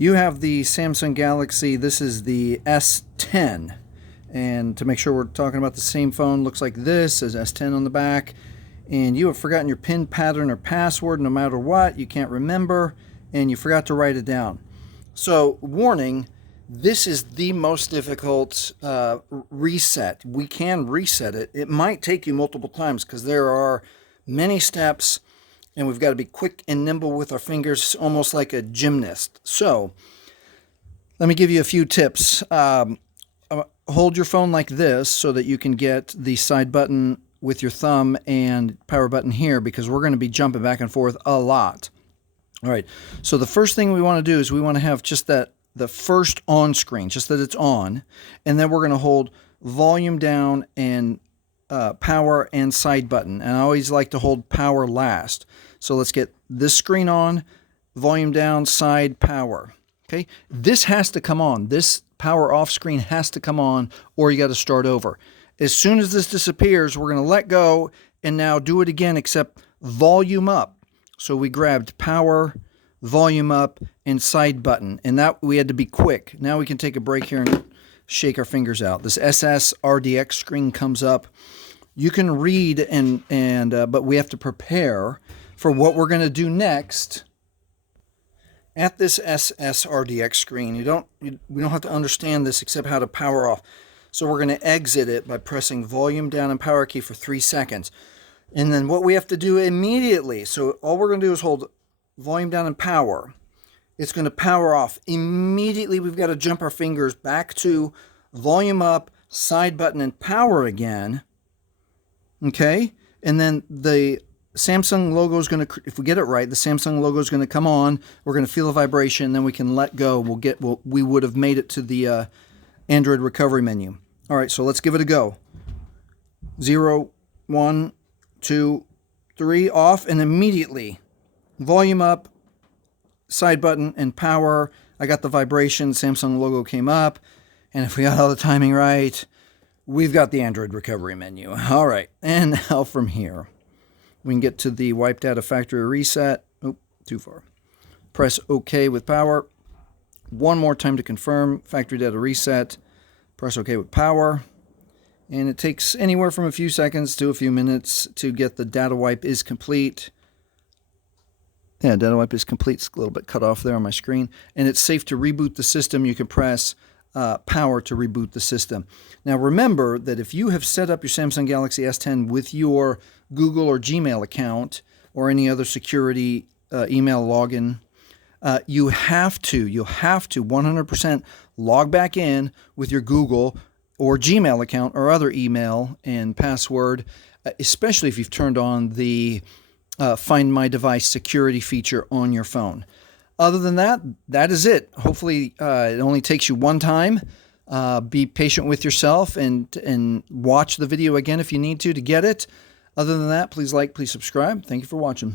You have the Samsung Galaxy, this is the S10. And to make sure we're talking about the same phone, looks like this, says S10 on the back. And you have forgotten your PIN pattern or password no matter what, you can't remember, and you forgot to write it down. So, warning, this is the most difficult reset. We can reset it. It might take you multiple times because there are many steps, and we've got to be quick and nimble with our fingers, almost like a gymnast. So, let me give you a few tips. Hold your phone like this so that you can get the side button with your thumb and power button here, because we're going to be jumping back and forth a lot. All right, so the first thing we want to do is we want to have just the first on screen, just that it's on, and then we're going to hold volume down and power and side button, and I always like to hold power last. So let's get this screen on, volume down, side, power. Okay, this has to come on. This power off screen has to come on, or you got to start over. As soon as this disappears, we're going to let go and now do it again, except volume up. So we grabbed power, volume up, and side button, and that we had to be quick. Now we can take a break here and shake our fingers out. This SS RDX screen comes up. You can read but we have to prepare for what we're going to do next. At this SS RDX screen, we don't have to understand this except how to power off. So we're going to exit it by pressing volume down and power key for 3 seconds. And then what we have to do immediately, so all we're going to do is hold volume down and power. It's going to power off. Immediately we've got to jump our fingers back to volume up, side button, and power again. Okay? And then the Samsung logo is going to, if we get it right, the Samsung logo is going to come on. We're going to feel a vibration, then we can let go. We would have made it to the Android recovery menu. All right, so let's give it a go. 0, 1, 2, 3, off, and immediately volume up, side button, and power. I got the vibration, Samsung logo came up, and if we got all the timing right, we've got the Android recovery menu. All right, and now from here, we can get to the wipe data factory reset. Oh, too far. Press OK with power. One more time to confirm factory data reset. Press OK with power. And it takes anywhere from a few seconds to a few minutes to get the data wipe is complete. Yeah, data wipe is complete. It's a little bit cut off there on my screen. And it's safe to reboot the system. You can press power to reboot the system. Now remember that if you have set up your Samsung Galaxy S10 with your Google or Gmail account or any other security email login, you'll have to 100% log back in with your Google or Gmail account or other email and password, especially if you've turned on the Find My Device security feature on your phone. Other than that, that is it. Hopefully, it only takes you one time. Be patient with yourself and watch the video again if you need to get it. Other than that, please like, please subscribe. Thank you for watching.